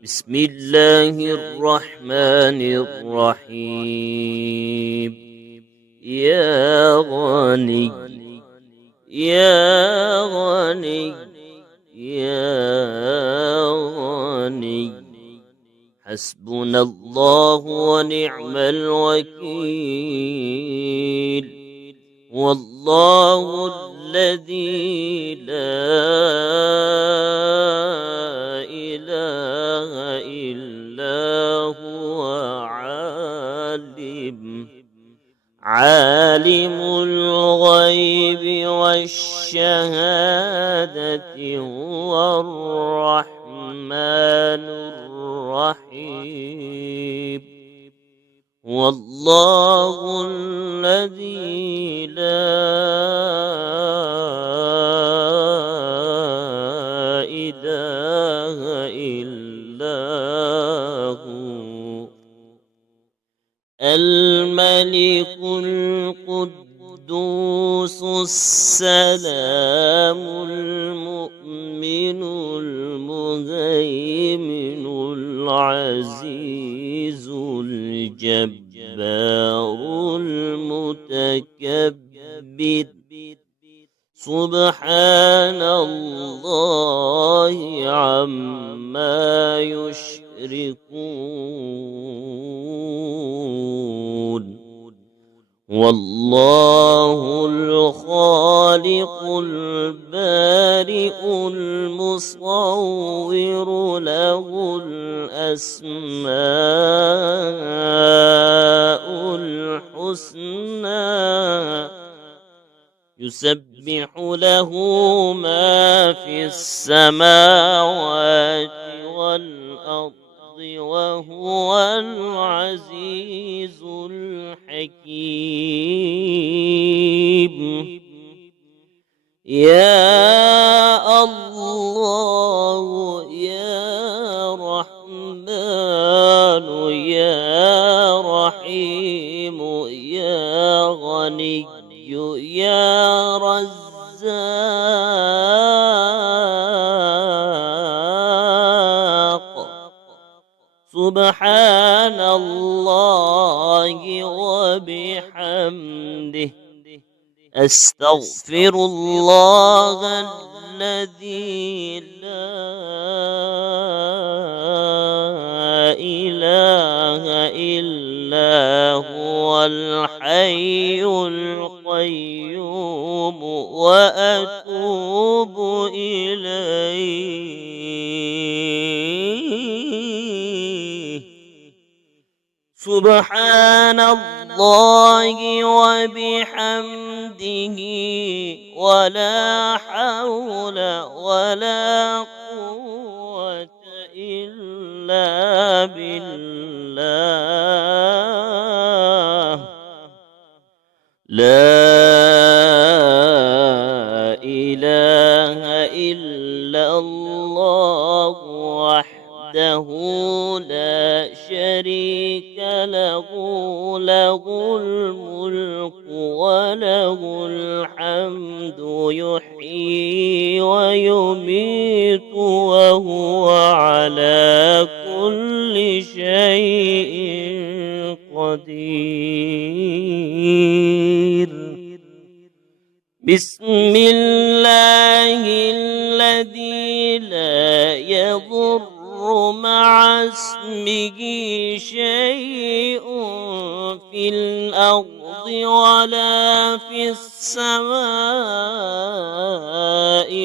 بسم الله الرحمن الرحيم. يا غني يا غني يا غني حسبنا الله ونعم الوكيل. والله الذي لا إله إلا هو عالم الغيب والشهادة هو الرحمن الرحيم. والله الذي لا إله إلا هو الملك القدوس السلام المؤمن المهيمن العزيز الجبار المتكبر. سبحان الله عما يشركون. والله الخالق البارئ المصور له الأسماء الحسنى يسبح له ما في السماوات والأرض وهو العزيز الحكيم. يا الله يا رحمن يا رحيم يا غني يا رزاق. سبحان الله وبحمده. أستغفر الله الذي لا إله إلا هو الحي القيوم وأتوب إليه. سبحان الله وبحمده ولا حول ولا قوة إلا بالله. لا إله إلا الله وحده لا شريك له. له الملك وله الحمد يحيي ويميت وهو على كل شيء قدير. بسم الله الذي لا يضر مع اسمه شيء في الأرض ولا في السماء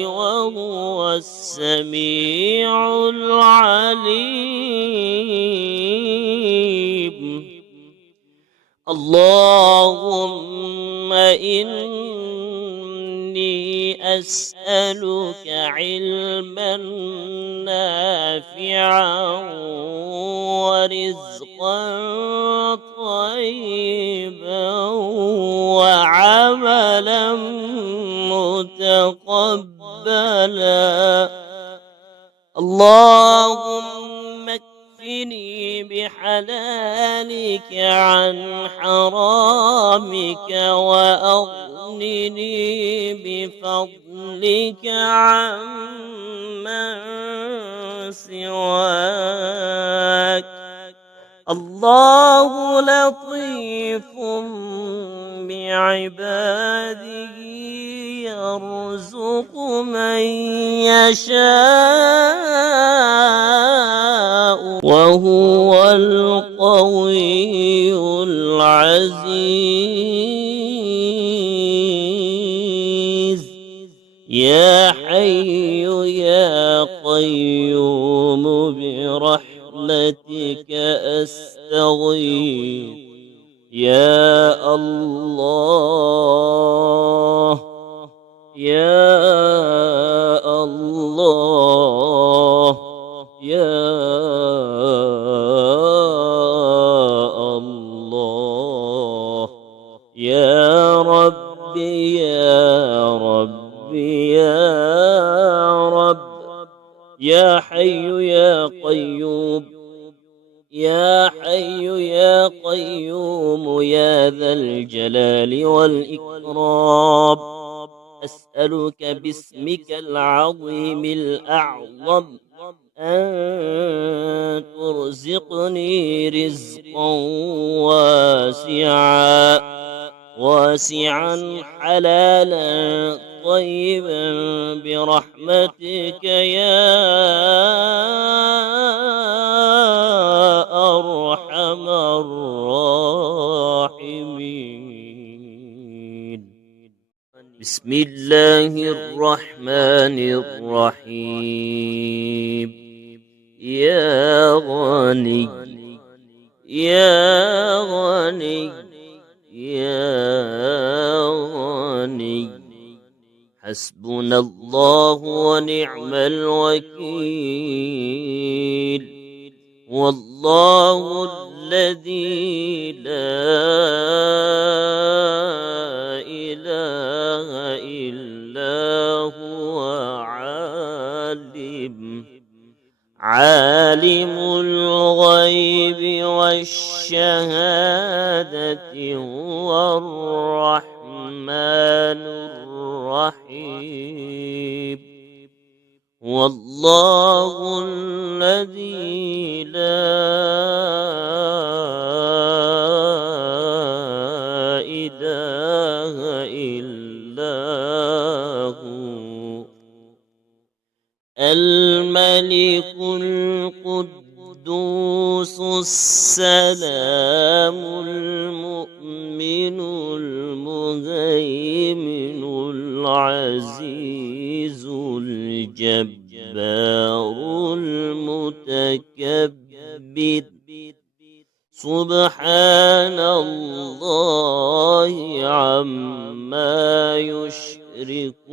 وهو السميع العليم. اللهم إني أسألك علما نافعا ورزقا طيبا وعملا متقبلا. اللهم اكفني بحلالك عن حرامك وأغنني بفضلك عمن سواك. الله لطيف بعباده يرزق من يشاء وهو القوي العزيز. يا حي يا قيوم برحمتك أستغيث. يا الله يا الله يا الله يا ربي يا ربي يا رب. يا حي يا قيوم يا حي يا قيوم يا ذا الجلال والإكرام، أسألك باسمك العظيم الأعظم أن ترزقني رزقا واسعا حلالا طيبا برحمتك يا أرحم الراحمين. بسم الله الرحمن الرحيم. يا غني يا غني يا غني حسبنا الله ونعم الوكيل. والله الذي لا إله إلا هو عالم الغيب والشهادة هو الرحمن الرحيم. والله الذي لا إله إلا هو الملك القدوس السلام المؤمن المهيمن العزيز الجبار المتكبر. سبحان الله عما يشركون.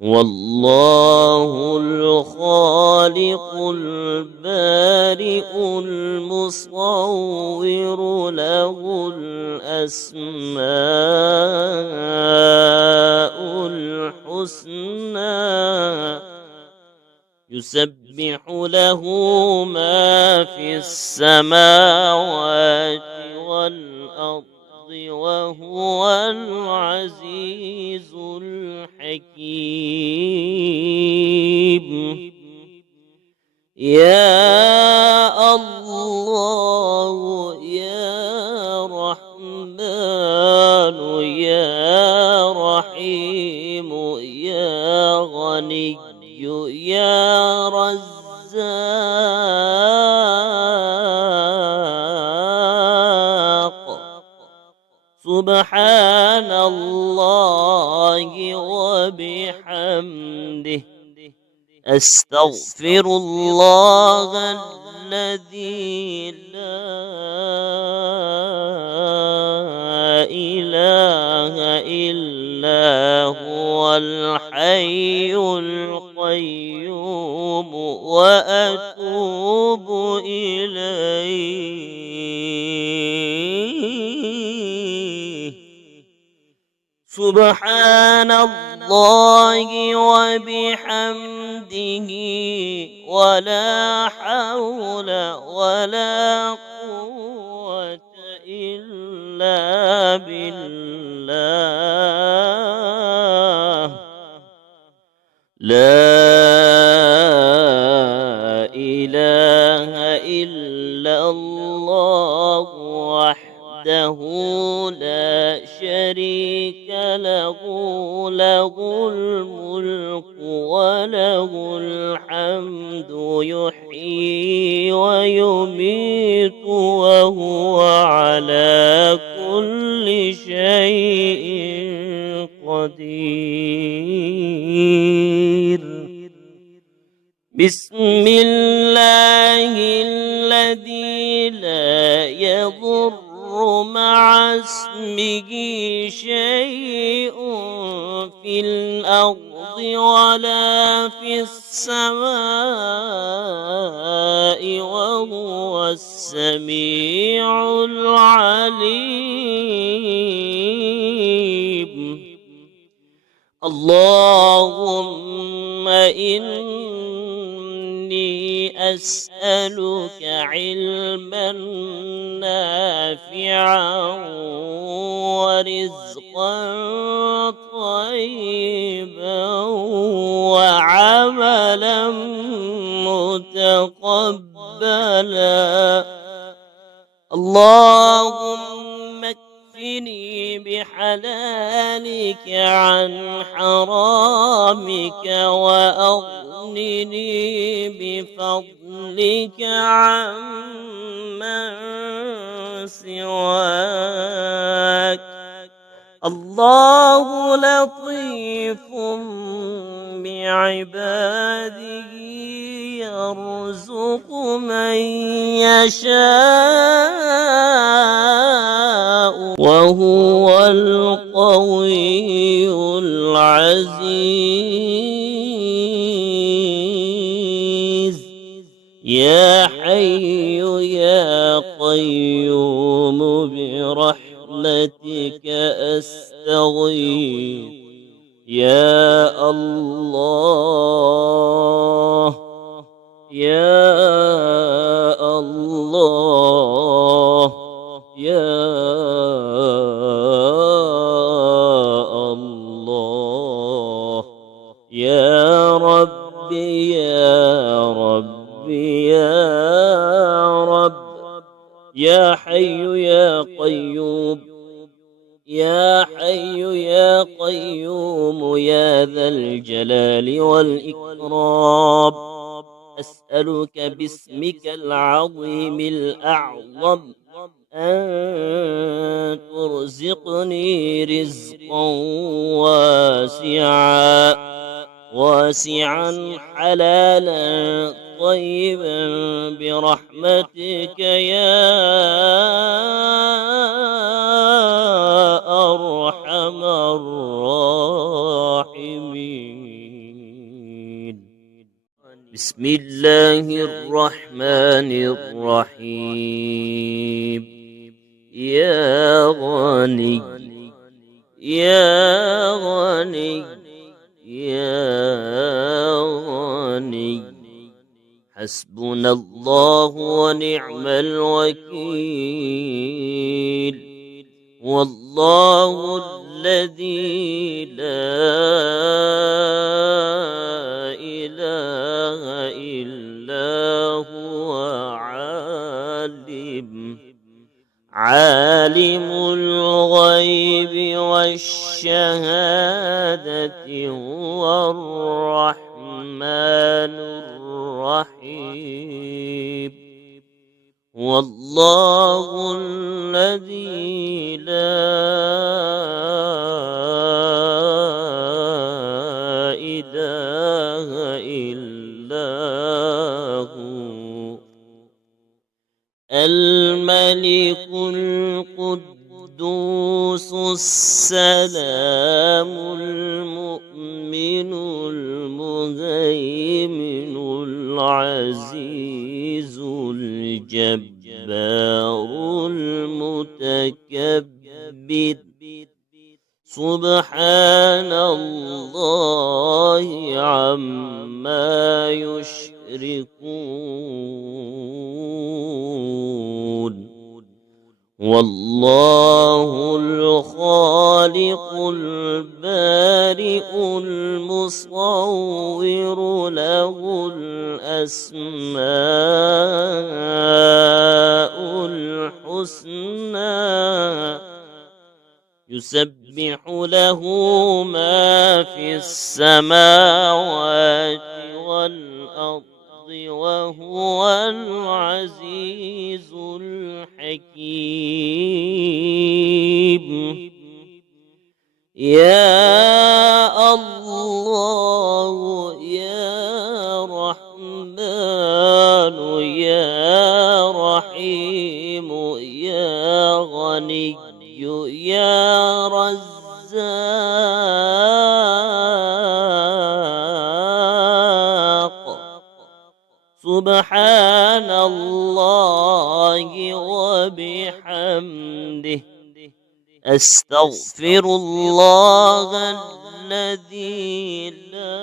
والله الخالق البارئ المصور له الأسماء الحسنى يسبح له ما في السماوات والأرض وهو العزيز الحكيم. يا الله يا رحمن يا رحيم يا غني يا رزاق. سبحان الله وبحمده أستغفر الله الذي لا إله إلا هو الحي القيوم وأتوب إليه. سبحان الله وبحمده ولا حول ولا قوة إلا بالله. لا لا شريك له، له الملك وله الحمد يحيي ويميت وهو على كل شيء قدير. بسم الله الذي لا يضر مع اسمه شيء في الأرض ولا في السماء وهو السميع العليم. اللهم إني أسألك علما نافعا ورزقا طيبا وعملا متقبلا. اللهم اكفني بحلالك عن حرامك وأغنني بفضلك عمن سواك. الله لطيف بعباده يرزق من يشاء وهو القوي العزيز. يا حي يا قيوم برحمتك أستغيث. يا الله يا الله يا الله يا ربي يا ربي يا رب. يا حي يا قيوم يا حي يا قيوم يا ذا الجلال والإكرام. أسألك باسمك العظيم الأعظم أن ترزقني رزقا واسعا حلالا طيبا برحمتك يا أرحم الراحمين. بسم الله الرحمن الرحيم. يا غني يا غني يا غني حسبنا الله ونعم الوكيل. والله الذي لا إله إلا هو عالم الغيب والشهادة هو الرحمن الرحيم. والله الذي لا إله إلا هو الملك القدوس السلام المؤمن المهيمن العزيز الجبار المتكبر. سبحان الله عما يشركون. والله الخالق البارئ المصور له الأسماء الحسنى يسبح له ما في السماوات والأرض وهو العزيز الحكيم. يا الله يا رحمن يا رحيم يا غني يا رزاق. سبحان الله وبحمده أستغفر الله الذي لا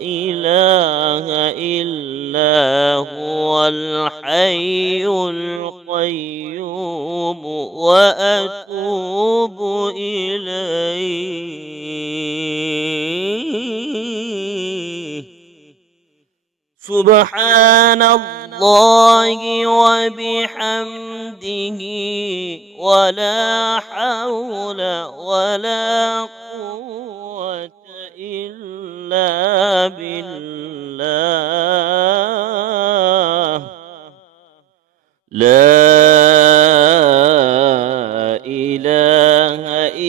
إله إلا هو الحي القيوم وأتوب إليه. سبحان الله وبحمده ولا حول ولا قوة إلا بالله. لا إله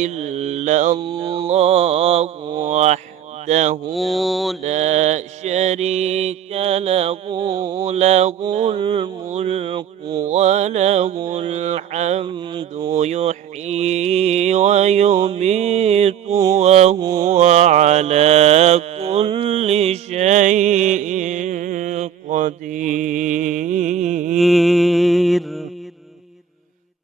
إلا الله وحده لا شريك له، له الملك وله الحمد يحيي ويميت وهو على كل شيء قدير.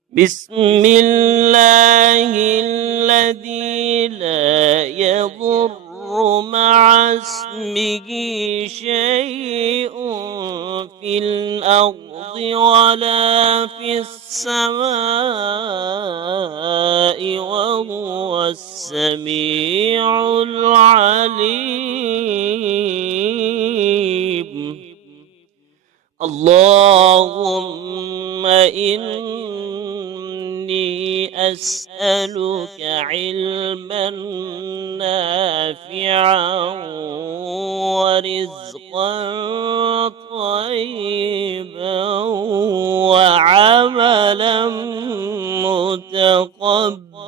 بسم الله الذي لا يضر مع اسمه شيء في الأرض ولا في السماء وهو السميع العليم. اللهم إني أسألك علما نافعا ورزقا طيبا وعملا متقبلا.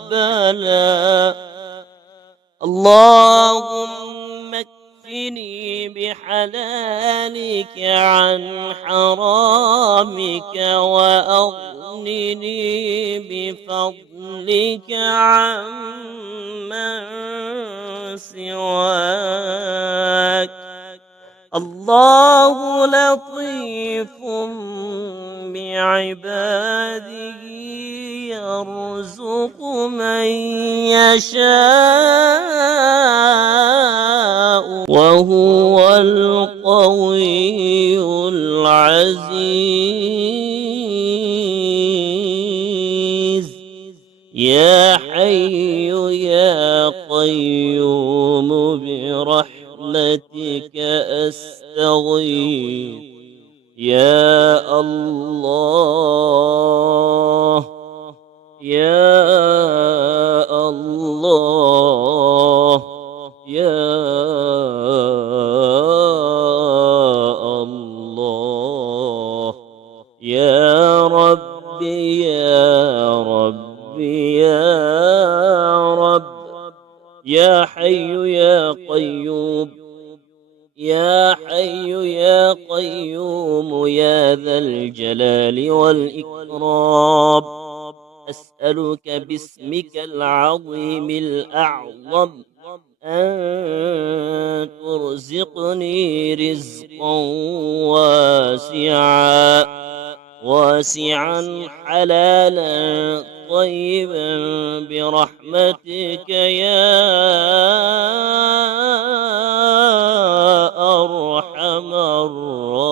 اللهم اكفني بحلالك عن حرامك وأغنني بفضلك عمن سواك. الله لطيف بعباده يرزق من يشاء وهو القوي العزيز. يا حي يا قيوم برحمتك أستغيث. يا الله يا الله يا الله يا ربي يا ربي يا رب. يا حي يا قيوم يا حي يا قيوم يا ذا الجلال والإكرام. أسألك باسمك العظيم الأعظم أن ترزقني رزقا واسعا حلالا طيبا برحمتك يا أرحم الراحمين.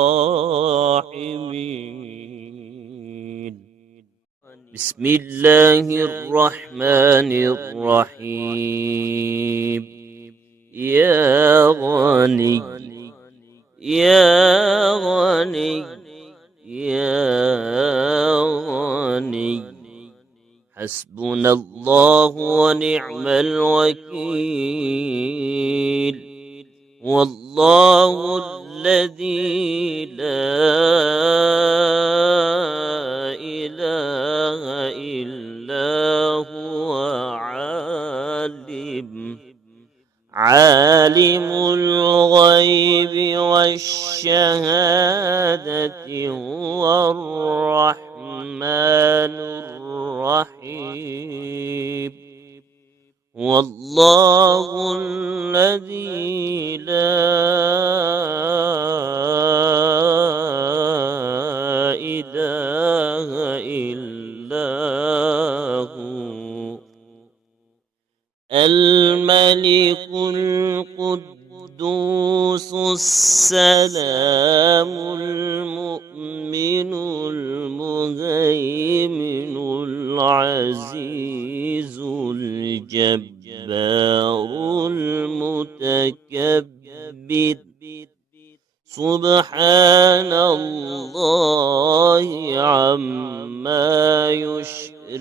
بسم الله الرحمن الرحيم. يا غني يا غني يا غني حسبنا الله ونعم الوكيل. والله الذي لا إله إلا هو عالم الغيب والشهادة هو الرحمن الرحيم. والله الذي لا إله إلا هو الملك القدوس السلام المؤمن المهيمن العزيز الجبار المتكبر سبحان الله عما يشركون.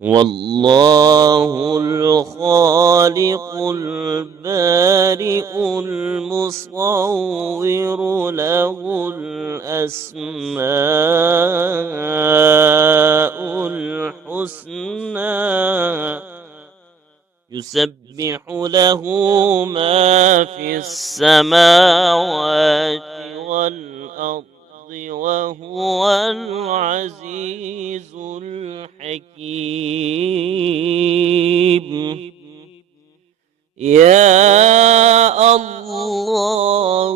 والله الخالق البارئ المصور له الأسماء الحسنى يسبح له ما في السماوات والأرض وهو العزيز الحكيم. يا الله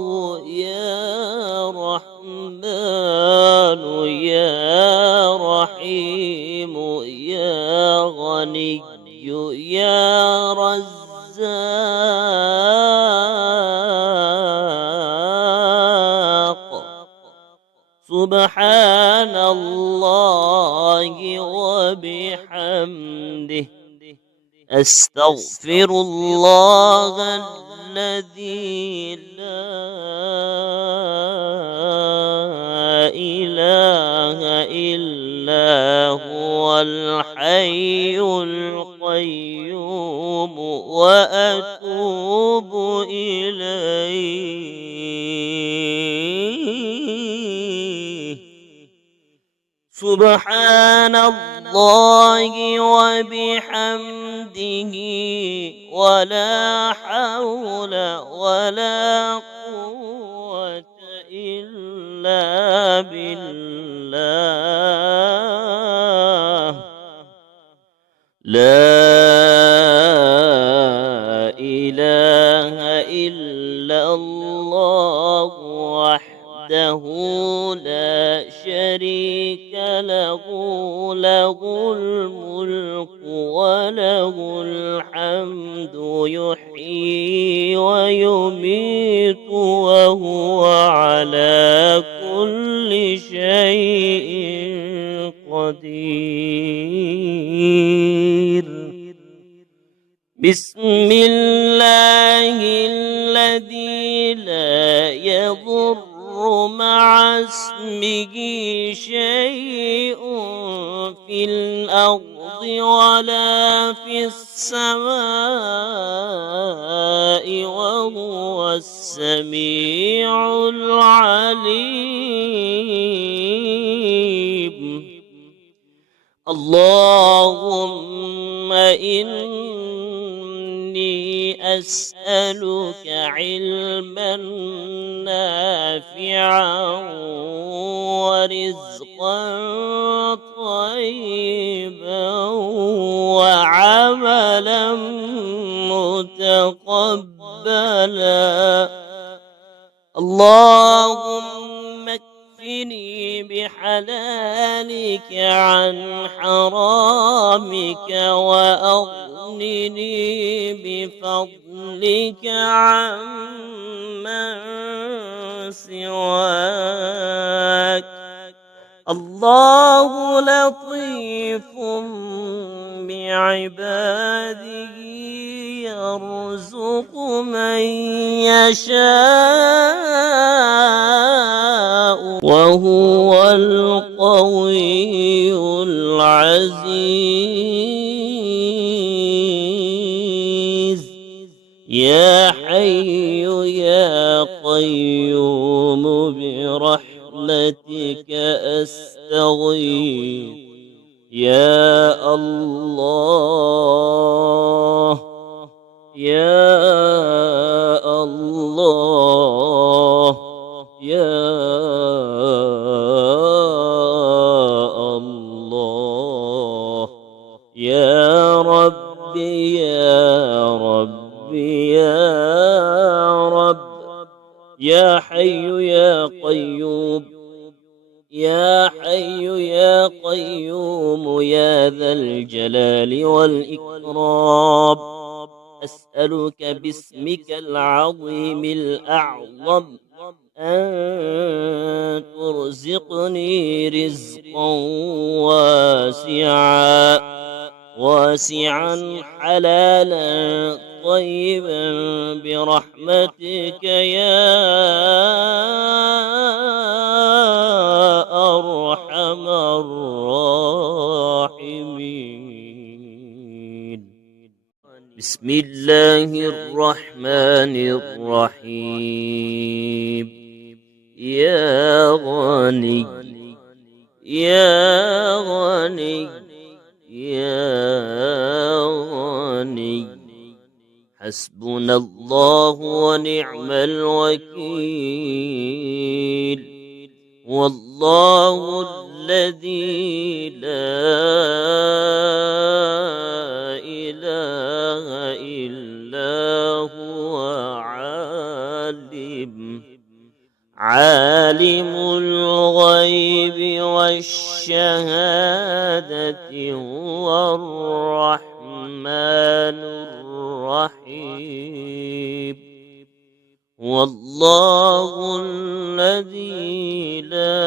يا رحمن يا رحيم يا غني يا رزاق سبحان الله وبحمده أستغفر الله الذي لا إله إلا هو الحي القيوم وأتوب إليه. سبحان الله وبحمده ولا حول ولا قوة إلا بالله. لا إله إلا الله وحده لا شريك له له الملك وله الحمد يحيي ويميت وهو على كل شيء قدير. بسم الله الذي لا يضر مع اسمه شيء في الأرض ولا في السماء وهو السميع العليم. اللهم إني أسألك علما نافعا ورزقا طيبا وعملا متقبلا. اللهم اكفني بحلالك عن حرامك وأغنني بفضلك عمن سواك. الله لطيف بعباده يرزق من يشاء وهو القوي العزيز. يا حي يا قيوم برحمتك أستغيث. يا الله يا الله يا الله يا ربي يا ربي يا رب. يا حي يا قيوم يا حي يا قيوم يا ذا الجلال والإكرام، أسألك باسمك العظيم الأعظم أن ترزقني رزقا واسعا حلالا طيبا برحمتك يا أرحم الراحمين. بسم الله الرحمن الرحيم. يا غني يا غني يا غني حسبنا الله ونعم الوكيل. والله الذي لا إله إلا هو عالم الغيب والشهادة هو الرحمن الرحيم. والله الذي لا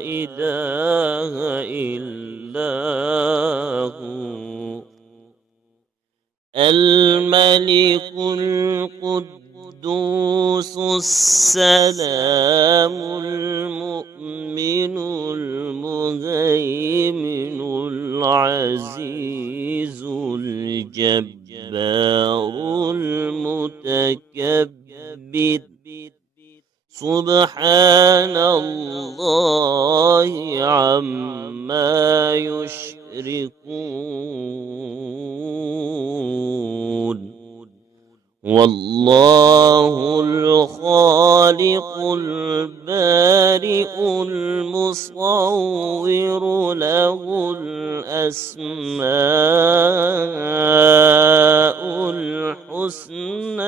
إله إلا هو الملك القدوس السلام المؤمن المهيمن العزيز الجبار المتكبر. سبحان الله عما يشركون. والله الخالق البارئ المصور له الأسماء الحسنى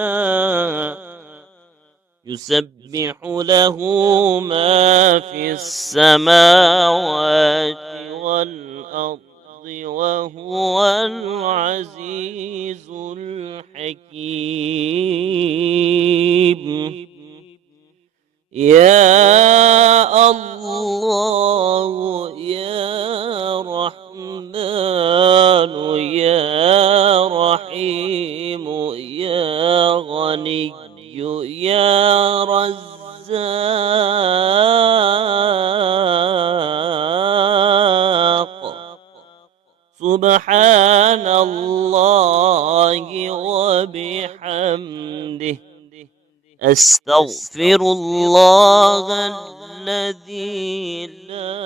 يسبح له ما في السماوات والأرض وهو العزيز الحكيم. يا الله يا رحمن يا رحيم يا غني يا رزاق. سبحان الله وبحمده. أستغفر الله الذي لا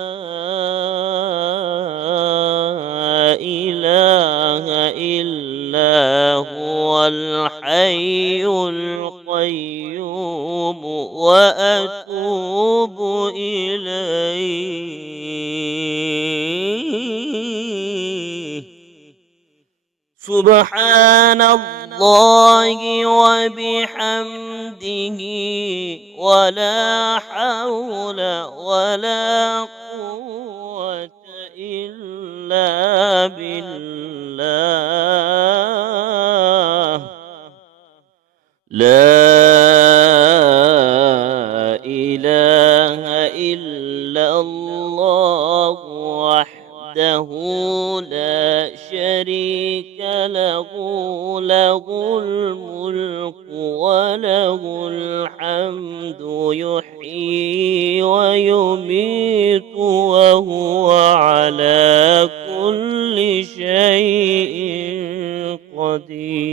إله إلا هو الحي القيوم وأتوب إليه. سبحان الله وبحمده ولا حول ولا قوة إلا بالله. لا إله إلا الله وحده وحده لا شريك له، له الملك وله الحمد يحيي ويميت وهو على كل شيء قدير.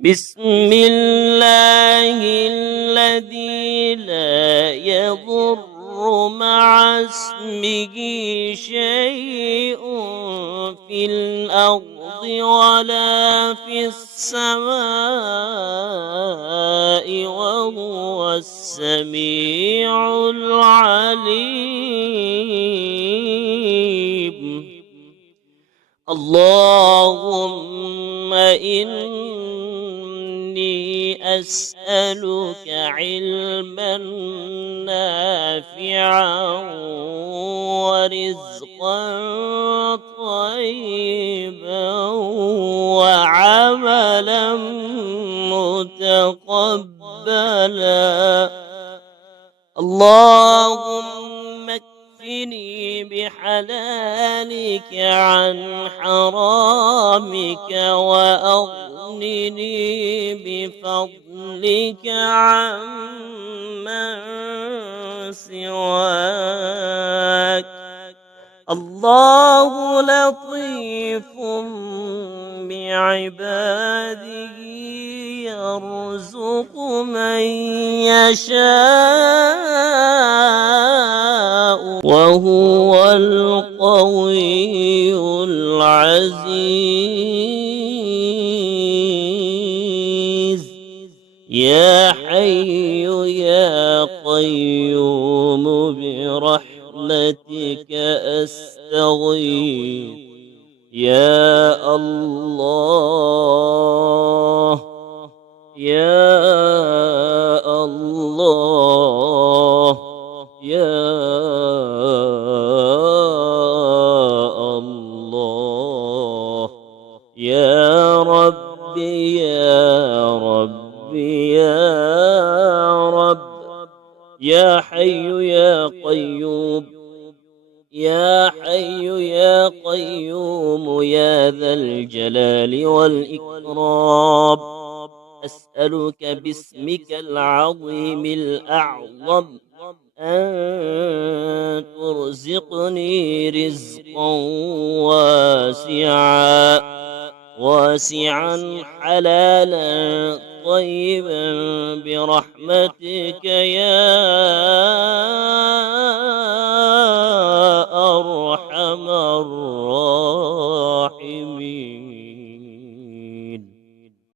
بسم الله الذي لا يضر مع اسمه شيء في الأرض ولا في السماء وهو السميع العليم. اللهم إني أسألك علما نافعا ورزقا طيبا وعملا متقبلا. اللهم اكفني بحلالك عن حرامك وأغنني بفضلك عمن سواك. الله لطيف بعباده يرزق من يشاء وهو القوي العزيز. يا حي يا قيوم برحمتك أستغيث. يا الله يا الله يا الله يا ربي يا ربي يا رب. يا حي يا قيوم يا حي يا قيوم يا ذا الجلال والإكرام. أسألك باسمك العظيم الأعظم أن ترزقني رزقا واسعا حلالا طيبا برحمتك يا أرحم الراحمين.